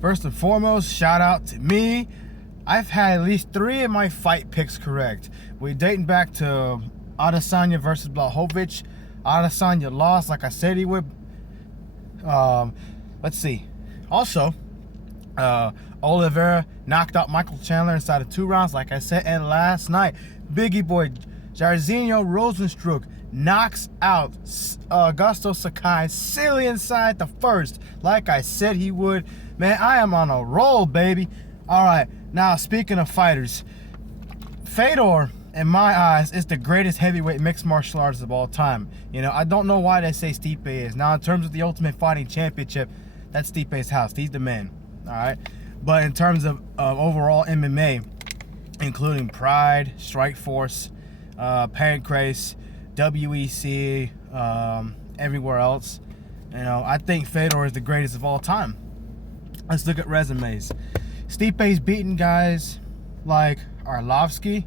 First and foremost, shout out to me. I've had at least 3 of my fight picks correct. We're dating back to Adesanya versus Blachowicz. Adesanya lost like I said he would. Let's see. Also, Oliveira knocked out Michael Chandler inside of 2 rounds like I said. And last night, Biggie boy Jairzinho Rosenstruck knocks out Augusto Sakai silly inside the first like I said he would. Man, I am on a roll, baby. All right, now speaking of fighters, Fedor, in my eyes, is the greatest heavyweight mixed martial artist of all time. You know, I don't know why they say Stipe is. Now, in terms of the Ultimate Fighting Championship, that's Stipe's house. He's the man, all right? But in terms of overall MMA, including Pride, Strikeforce, Pancrase, WEC, everywhere else, you know, I think Fedor is the greatest of all time. Let's look at resumes. Stipe's beaten guys like Arlovsky,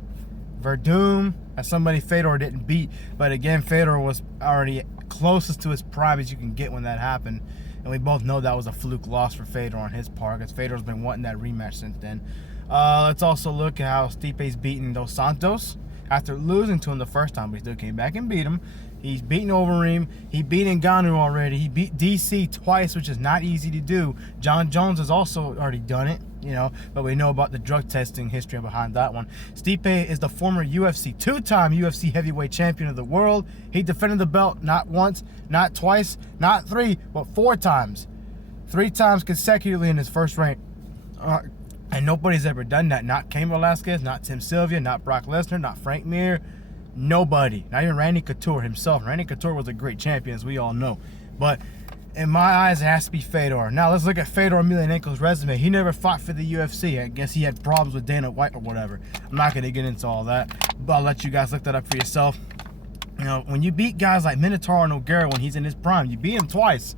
Verdum, as somebody Fedor didn't beat. But again, Fedor was already closest to his prime as you can get when that happened. And we both know that was a fluke loss for Fedor on his part, because Fedor's been wanting that rematch since then. Let's also look at how Stipe's beaten Dos Santos after losing to him the first time, but he still came back and beat him. He's beaten Overeem. He beat Ngannou already. He beat DC twice, which is not easy to do. John Jones has also already done it, you know, but we know about the drug testing history behind that one. Stipe is the former UFC, 2-time UFC heavyweight champion of the world. He defended the belt not once, not twice, not 3, but 4 times. 3 times consecutively in his first reign. And nobody's ever done that. Not Cain Velasquez, not Tim Sylvia, not Brock Lesnar, not Frank Mir. Nobody. Not even Randy Couture himself. Randy Couture was a great champion, as we all know. But in my eyes, it has to be Fedor. Now, let's look at Fedor Emelianenko's resume. He never fought for the UFC. I guess he had problems with Dana White or whatever. I'm not going to get into all that, but I'll let you guys look that up for yourself. You know, when you beat guys like Minotaur and Nogueira when he's in his prime, you beat him twice.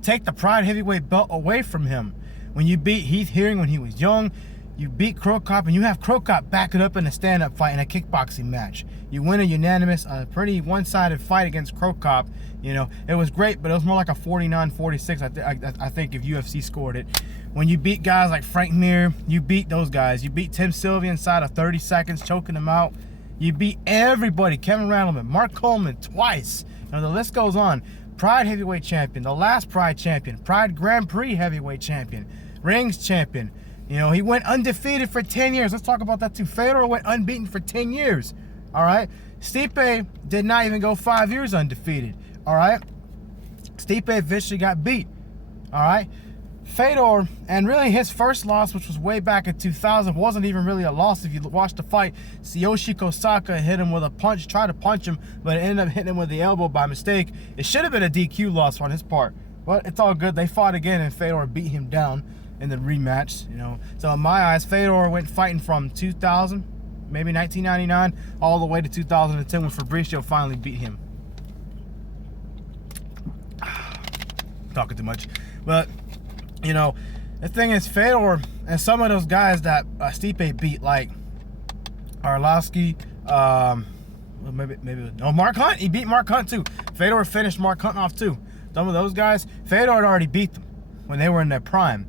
Take the Pride heavyweight belt away from him. When you beat Heath Herring when he was young, you beat Crow Cop, and you have Crow Cop back it up in a stand-up fight in a kickboxing match. You win a unanimous, pretty one-sided fight against Crow Cop. You know, it was great, but it was more like a 49-46, I think, if UFC scored it. When you beat guys like Frank Mir, you beat those guys. You beat Tim Sylvia inside of 30 seconds, choking him out. You beat everybody, Kevin Randleman, Mark Coleman twice. You know, the list goes on. Pride heavyweight champion, the last Pride champion, Pride Grand Prix heavyweight champion, Rings champion. You know, he went undefeated for 10 years. Let's talk about that too. Fedor went unbeaten for 10 years. All right. Stipe did not even go 5 years undefeated. All right. Stipe eventually got beat. All right. Fedor, and really his first loss, which was way back in 2000, wasn't even really a loss if you watch the fight. Tsuyoshi Kosaka hit him with a punch, tried to punch him, but it ended up hitting him with the elbow by mistake. It should have been a DQ loss on his part, but it's all good. They fought again, and Fedor beat him down in the rematch, you know. So in my eyes, Fedor went fighting from 2000, maybe 1999, all the way to 2010 when Fabricio finally beat him. Talking too much. But, you know, the thing is, Fedor and some of those guys that Stipe beat, like Arlovsky, Mark Hunt. He beat Mark Hunt too. Fedor finished Mark Hunt off too. Some of those guys, Fedor had already beat them when they were in their prime.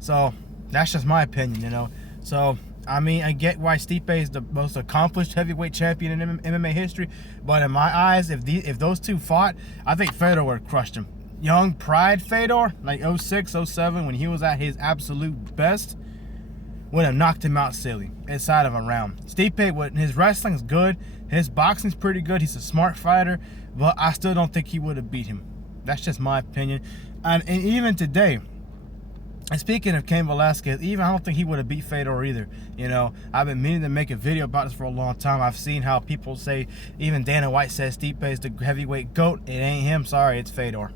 So that's just my opinion, you know. So I mean, I get why Stipe is the most accomplished heavyweight champion in MMA history, but in my eyes, if those two fought, I think Fedor would have crushed him. Young Pride Fedor, like 06, 07, when he was at his absolute best, would have knocked him out silly inside of a round. Stipe, his wrestling's good, his boxing's pretty good, he's a smart fighter, but I still don't think he would have beat him. That's just my opinion. And even today, and speaking of Cain Velasquez, I don't think he would have beat Fedor either. You know, I've been meaning to make a video about this for a long time. I've seen how people say, even Dana White says Stipe is the heavyweight GOAT. It ain't him. Sorry, it's Fedor.